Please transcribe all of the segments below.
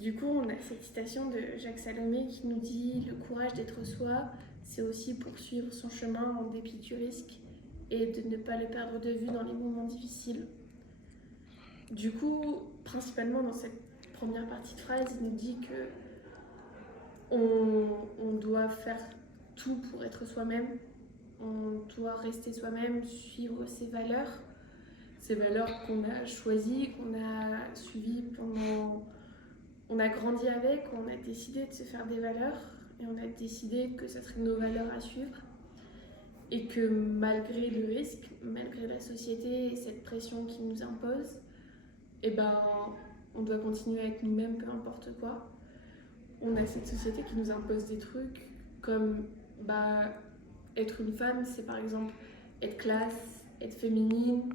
Du coup, on a cette citation de Jacques Salomé qui nous dit « Le courage d'être soi, c'est aussi poursuivre son chemin en dépit du risque et de ne pas le perdre de vue dans les moments difficiles. » Du coup, principalement dans cette première partie de phrase, il nous dit que on doit faire tout pour être soi-même, on doit rester soi-même, suivre ses valeurs qu'on a choisies, qu'on a suivies pendant... On a grandi avec, on a décidé de se faire des valeurs et on a décidé que ce seraient nos valeurs à suivre et que malgré le risque, malgré la société et cette pression qui nous impose, eh ben, on doit continuer à être nous-mêmes, peu importe quoi. On a cette société qui nous impose des trucs comme être une femme, c'est par exemple être classe, être féminine,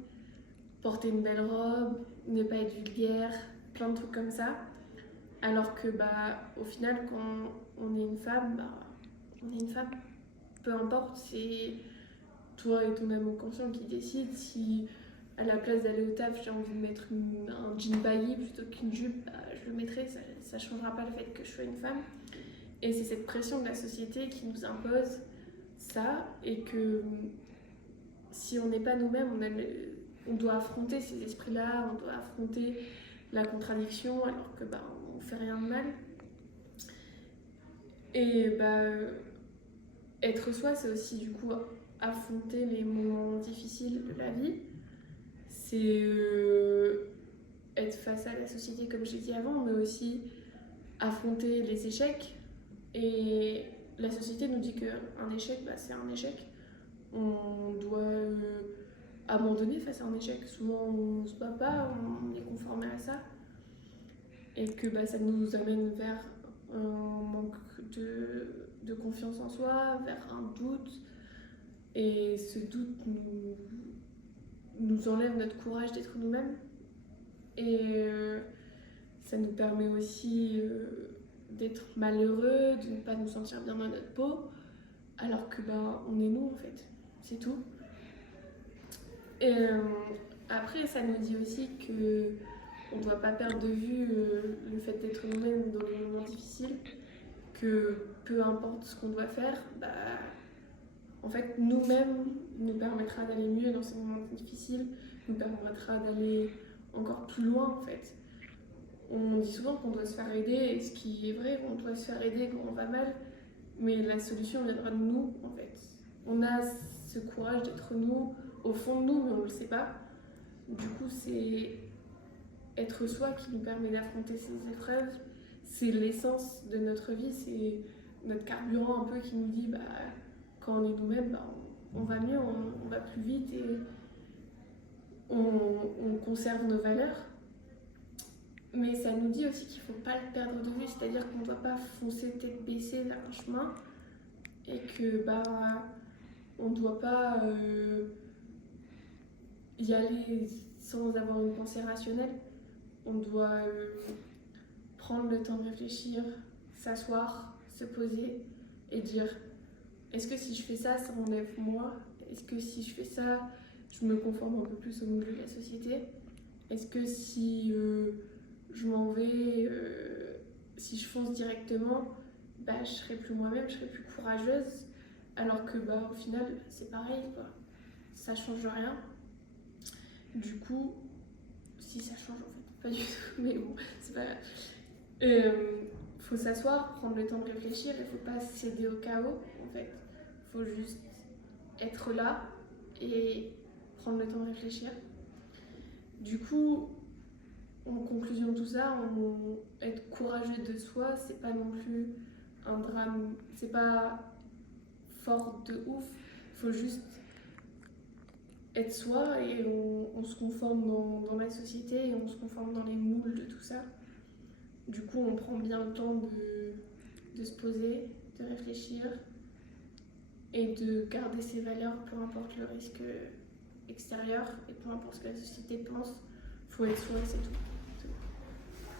porter une belle robe, ne pas être vulgaire, plein de trucs comme ça. Alors que au final, quand on est une femme, on est une femme. Peu importe, c'est toi et ton âme conscient qui décide. Si à la place d'aller au taf, j'ai envie de mettre un jean baggy plutôt qu'une jupe, je le mettrai, ça changera pas le fait que je sois une femme. Et c'est cette pression de la société qui nous impose ça, et que si on n'est pas nous-mêmes, on doit affronter ces esprits-là, on doit affronter la contradiction alors que on fait rien de mal. Et être soi, c'est aussi du coup affronter les moments difficiles de la vie. C'est être face à la société comme j'ai dit avant, mais aussi affronter les échecs. Et la société nous dit qu'un échec, c'est un échec. On doit abandonner face à un échec. Souvent on se bat pas, on est conformé à ça. Et que ça nous amène vers un manque de confiance en soi, vers un doute. Et ce doute nous enlève notre courage d'être nous-mêmes. Et ça nous permet aussi d'être malheureux, de ne pas nous sentir bien dans notre peau, alors que on est nous en fait, c'est tout. Et après, ça nous dit aussi que on ne doit pas perdre de vue le fait d'être nous-mêmes dans les moments difficiles, que peu importe ce qu'on doit faire, en fait, nous-mêmes nous permettra d'aller mieux dans ces moments difficiles, nous permettra d'aller encore plus loin en fait. On dit souvent qu'on doit se faire aider, et ce qui est vrai, on doit se faire aider quand on va mal, mais la solution viendra de nous en fait. On a ce courage d'être nous au fond de nous, mais on ne le sait pas. Du coup, c'est être soi qui nous permet d'affronter ces épreuves. C'est l'essence de notre vie, c'est notre carburant un peu qui nous dit quand on est nous-mêmes, on va mieux, on va plus vite et on conserve nos valeurs. Mais ça nous dit aussi qu'il ne faut pas le perdre de vue, c'est-à-dire qu'on ne doit pas foncer tête baissée vers un chemin et que on ne doit pas y aller sans avoir une pensée rationnelle. On doit prendre le temps de réfléchir, s'asseoir, se poser et dire est-ce que si je fais ça, ça m'enlève moi? Est-ce que si je fais ça, je me conforme un peu plus au milieu de la société? Est-ce que si je m'en vais, si je fonce directement, je serai plus moi-même, je serai plus courageuse? Alors que au final, c'est pareil, quoi. Ça change rien. Du coup, si ça change en fait, pas du tout, mais bon, c'est pas grave. Faut s'asseoir, prendre le temps de réfléchir, il faut pas céder au chaos en fait. Faut juste être là et prendre le temps de réfléchir. Du coup, en conclusion de tout ça, être courageux de soi, c'est pas non plus un drame, c'est pas fort de ouf, faut juste être soi et on se conforme dans la société et on se conforme dans les moules de tout ça. Du coup, on prend bien le temps de se poser, de réfléchir et de garder ses valeurs, peu importe le risque extérieur et peu importe ce que la société pense, faut être soi et c'est tout.